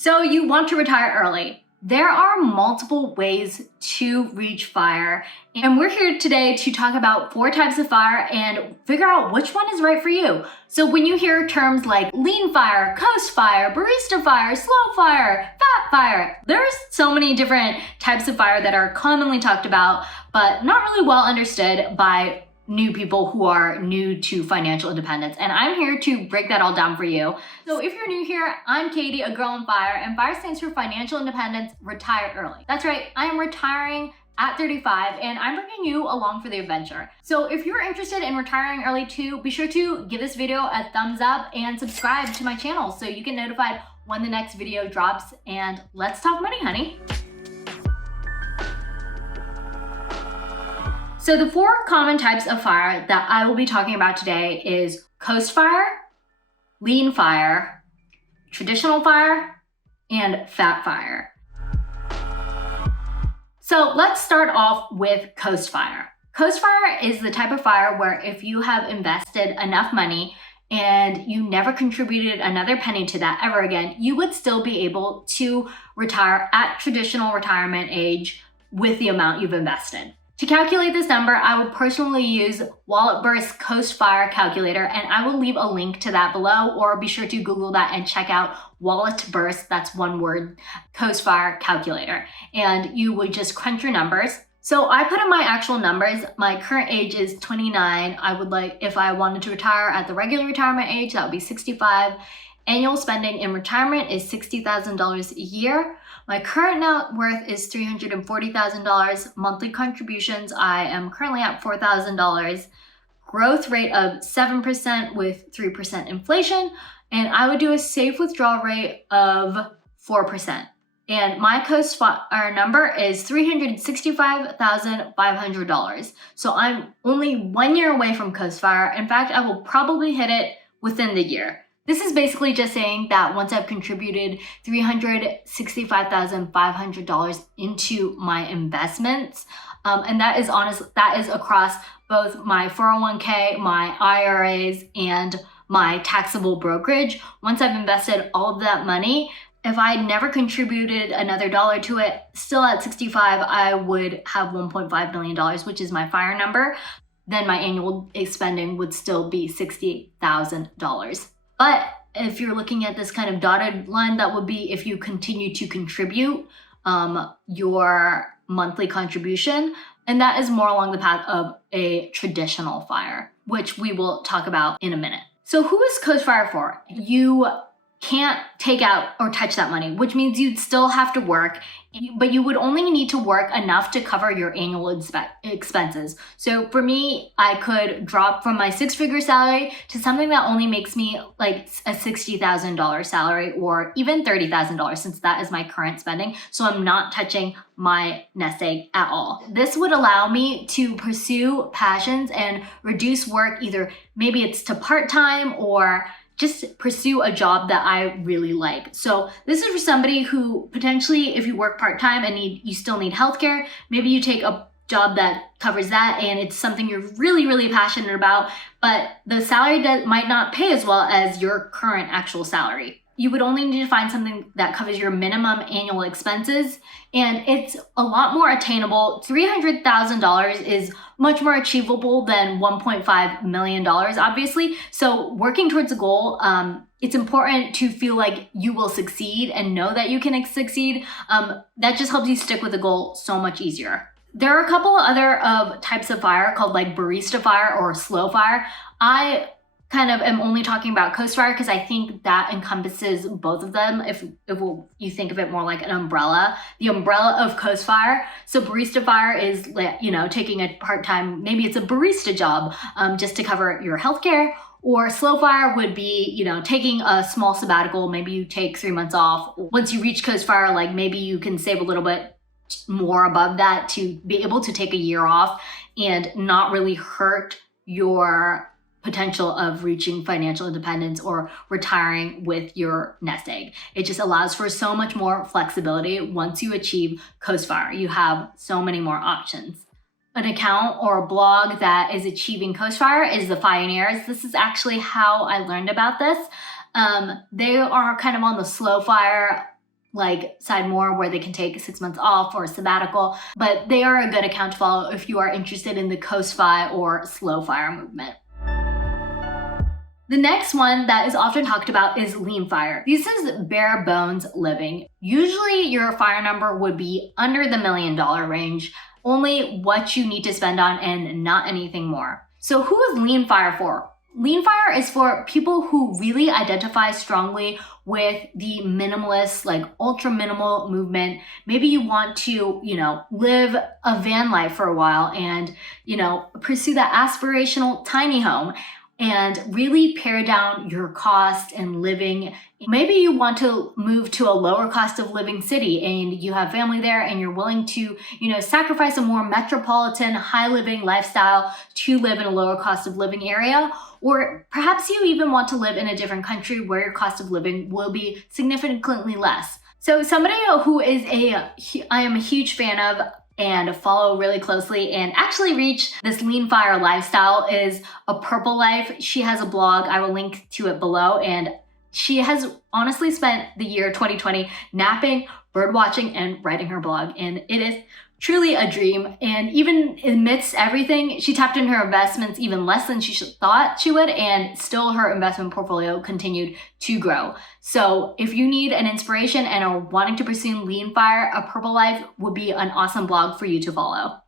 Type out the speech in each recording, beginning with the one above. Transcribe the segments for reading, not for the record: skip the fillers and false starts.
So you want to retire early. There are multiple ways to reach FIRE, and we're here today to talk about 4 types of FIRE and figure out which one is right for you. So when you hear terms like lean FIRE, coast FIRE, barista FIRE, slow FIRE, fat FIRE, there's so many different types of FIRE that are commonly talked about, but not really well understood by new people who are new to financial independence. And I'm here to break that all down for you. So if you're new here, I'm Katie, a girl on FIRE, and FIRE stands for Financial Independence Retire Early. That's right, I am retiring at 35 and I'm bringing you along for the adventure. So if you're interested in retiring early too, be sure to give this video a thumbs up and subscribe to my channel so you get notified when the next video drops. And let's talk money, honey. So the 4 common types of FIRE that I will be talking about today is coast FIRE, lean FIRE, traditional FIRE, and fat FIRE. So let's start off with coast FIRE. Coast FIRE is the type of FIRE where if you have invested enough money and you never contributed another penny to that ever again, you would still be able to retire at traditional retirement age with the amount you've invested. To calculate this number, I would personally use WalletBurst's Coast FIRE calculator, and I will leave a link to that below, or be sure to Google that and check out WalletBurst, that's one word, Coast FIRE calculator. And you would just crunch your numbers. So I put in my actual numbers. My current age is 29. I would like, if I wanted to retire at the regular retirement age, that would be 65. Annual spending in retirement is $60,000 a year. My current net worth is $340,000. Monthly contributions, I am currently at $4,000. Growth rate of 7% with 3% inflation. And I would do a safe withdrawal rate of 4%. And my coast FIRE number is $365,500. So I'm only 1 year away from coast FIRE. In fact, I will probably hit it within the year. This is basically just saying that once I've contributed $365,500 into my investments, and that is across both my 401k, my IRAs, and my taxable brokerage. Once I've invested all of that money, if I never contributed another dollar to it, still at 65, I would have $1.5 million, which is my FIRE number. Then my annual spending would still be $60,000. But if you're looking at this kind of dotted line, that would be if you continue to contribute your monthly contribution. And that is more along the path of a traditional FIRE, which we will talk about in a minute. So who is coast FIRE for? You can't take out or touch that money, which means you'd still have to work, but you would only need to work enough to cover your annual expenses. So for me, I could drop from my 6-figure salary to something that only makes me like a $60,000 salary or even $30,000, since that is my current spending. So I'm not touching my nest egg at all. This would allow me to pursue passions and reduce work, either maybe it's to part-time or just pursue a job that I really like. So this is for somebody who potentially, if you work part-time and you still need healthcare, maybe you take a job that covers that and it's something you're really, really passionate about, but the salary might not pay as well as your current actual salary. You would only need to find something that covers your minimum annual expenses, and it's a lot more attainable. $300,000 is much more achievable than $1.5 million, obviously. So working towards a goal, it's important to feel like you will succeed and know that you can succeed. That just helps you stick with the goal so much easier. There are a couple other types of FIRE called like barista FIRE or slow FIRE. I kind of am only talking about coast FIRE because I think that encompasses both of them if you think of it more like an umbrella. The umbrella of coast FIRE. So barista FIRE is, taking a part-time, maybe it's a barista job just to cover your healthcare. Or slow FIRE would be, taking a small sabbatical. Maybe you take 3 months off. Once you reach coast FIRE, like maybe you can save a little bit more above that to be able to take a year off and not really hurt your potential of reaching financial independence or retiring with your nest egg. It just allows for so much more flexibility. Once you achieve coast FIRE, you have so many more options. An account or a blog that is achieving coast FIRE is the Pioneers. This is actually how I learned about this. They are kind of on the slow FIRE like side more where they can take 6 months off or a sabbatical, but they are a good account to follow if you are interested in the Coast Fi or Slow Fire movement. The next one that is often talked about is lean fire. This is bare bones living. Usually your fire number would be under the $1 million range, only what you need to spend on and not anything more. So who is lean fire for? Lean fire is for people who really identify strongly with the minimalist, like ultra minimal movement. Maybe you want to, live a van life for a while and, pursue that aspirational tiny home and really pare down your cost and living. Maybe you want to move to a lower cost of living city and you have family there and you're willing to, sacrifice a more metropolitan, high living lifestyle to live in a lower cost of living area. Or perhaps you even want to live in a different country where your cost of living will be significantly less. So somebody who I am a huge fan of and follow really closely and actually reach this lean fire lifestyle is a Purple Life. She has a blog. I will link to it below. And she has honestly spent the year 2020 napping, bird watching, and writing her blog. And it is truly a dream. And even amidst everything, she tapped into her investments even less than she thought she would, and still her investment portfolio continued to grow. So if you need an inspiration and are wanting to pursue lean fire, a Purple Life would be an awesome blog for you to follow.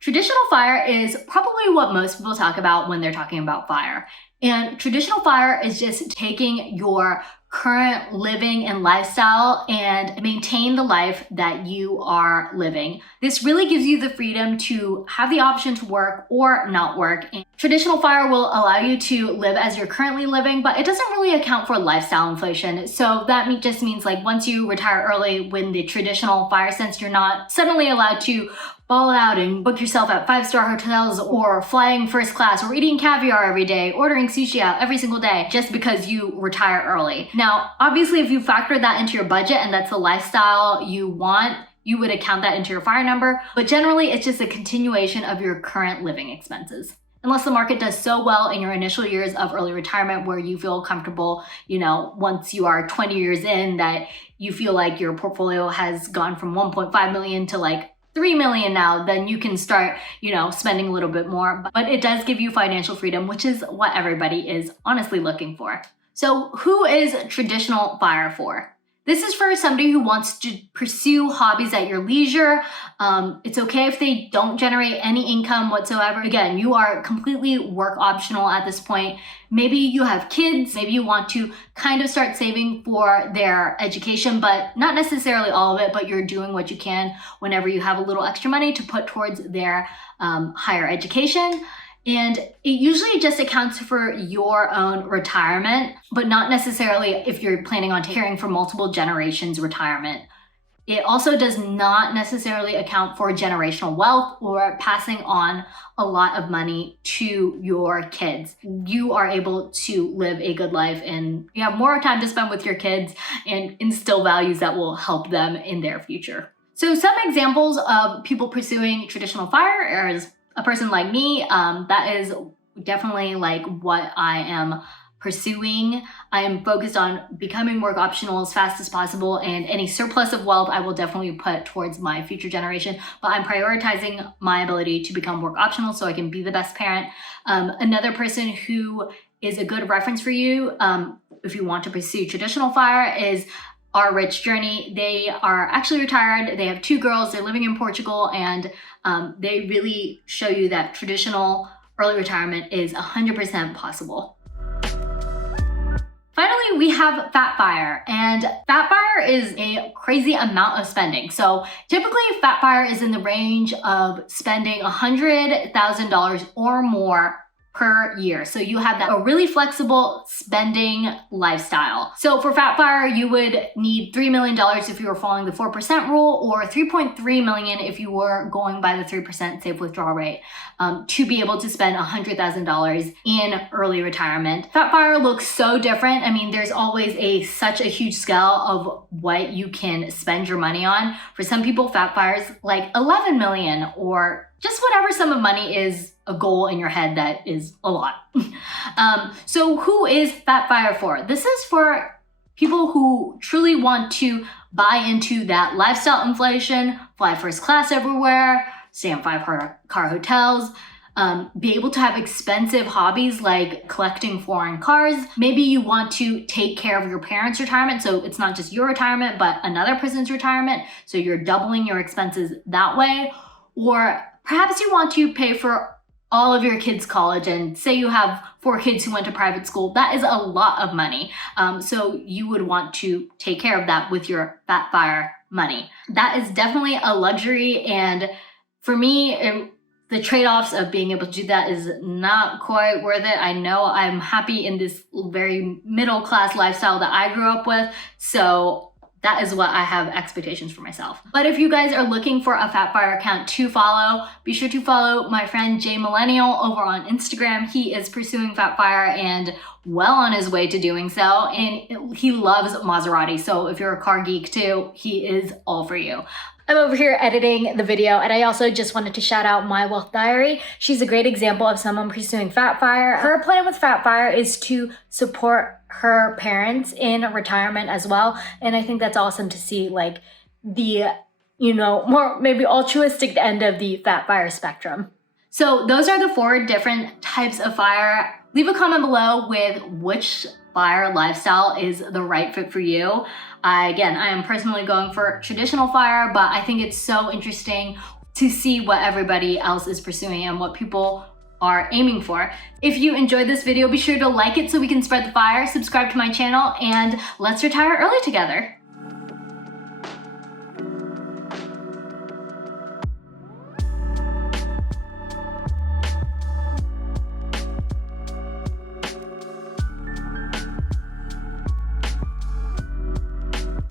Traditional fire is probably what most people talk about when they're talking about fire. And traditional fire is just taking your current living and lifestyle and maintain the life that you are living. This really gives you the freedom to have the option to work or not work. And traditional fire will allow you to live as you're currently living, but it doesn't really account for lifestyle inflation. So that just means like once you retire early, when the traditional fire sense, you're not suddenly allowed to ball out and book yourself at 5-star hotels or flying first class or eating caviar every day, ordering sushi out every single day just because you retire early. Now, obviously, if you factor that into your budget and that's the lifestyle you want, you would account that into your fire number. But generally, it's just a continuation of your current living expenses. Unless the market does so well in your initial years of early retirement where you feel comfortable, once you are 20 years in, that you feel like your portfolio has gone from 1.5 million to like 3 million now, then you can start, spending a little bit more. But it does give you financial freedom, which is what everybody is honestly looking for. So who is traditional fire for? This is for somebody who wants to pursue hobbies at your leisure. It's okay if they don't generate any income whatsoever. Again, you are completely work optional at this point. Maybe you have kids. Maybe you want to kind of start saving for their education, but not necessarily all of it, but you're doing what you can whenever you have a little extra money to put towards their higher education. And it usually just accounts for your own retirement, but not necessarily if you're planning on caring for multiple generations' retirement. It also does not necessarily account for generational wealth or passing on a lot of money to your kids. You are able to live a good life and you have more time to spend with your kids and instill values that will help them in their future. So some examples of people pursuing traditional fire is a person like me. That is definitely like what I am pursuing. I am focused on becoming work optional as fast as possible, and any surplus of wealth I will definitely put towards my future generation. But I'm prioritizing my ability to become work optional so I can be the best parent. Another person who is a good reference for you if you want to pursue traditional fire is Our Rich Journey. They are actually retired. They have 2 girls. They're living in Portugal, and they really show you that traditional early retirement is 100% possible. Finally, we have Fat Fire, and Fat Fire is a crazy amount of spending. So typically Fat Fire is in the range of spending $100,000 or more per year. So you have a really flexible spending lifestyle. So for Fat Fire, you would need $3 million if you were following the 4% rule, or $3.3 million if you were going by the 3% safe withdrawal rate, to be able to spend $100,000 in early retirement. Fat Fire looks so different. I mean, there's always such a huge scale of what you can spend your money on. For some people, Fat Fire is like 11 million, or just whatever sum of money is a goal in your head that is a lot. So who is Fat Fire for? This is for people who truly want to buy into that lifestyle inflation, fly first class everywhere, stay in 5-star hotels, be able to have expensive hobbies like collecting foreign cars. Maybe you want to take care of your parents' retirement, so it's not just your retirement, but another person's retirement, so you're doubling your expenses that way. Or perhaps you want to pay for all of your kids' college, and say you have 4 kids who went to private school. That is a lot of money. So you would want to take care of that with your Fat Fire money. That is definitely a luxury, and for me, the trade-offs of being able to do that is not quite worth it. I know I'm happy in this very middle-class lifestyle that I grew up with, so that is what I have expectations for myself. But if you guys are looking for a Fat Fire account to follow, be sure to follow my friend Jay Millennial over on Instagram. He is pursuing Fat Fire and well on his way to doing so, and he loves Maserati. So if you're a car geek too, he is all for you. I'm over here editing the video, and I also just wanted to shout out My Wealth Diary. She's a great example of someone pursuing Fat Fire. Her plan with Fat Fire is to support her parents in retirement as well, and I think that's awesome to see, like, the, more maybe altruistic end of the Fat Fire spectrum. So those are the 4 different types of fire. Leave a comment below with which fire lifestyle is the right fit for you. I am personally going for traditional fire, but I think it's so interesting to see what everybody else is pursuing and what people are aiming for. If you enjoyed this video, be sure to like it so we can spread the fire, subscribe to my channel, and let's retire early together.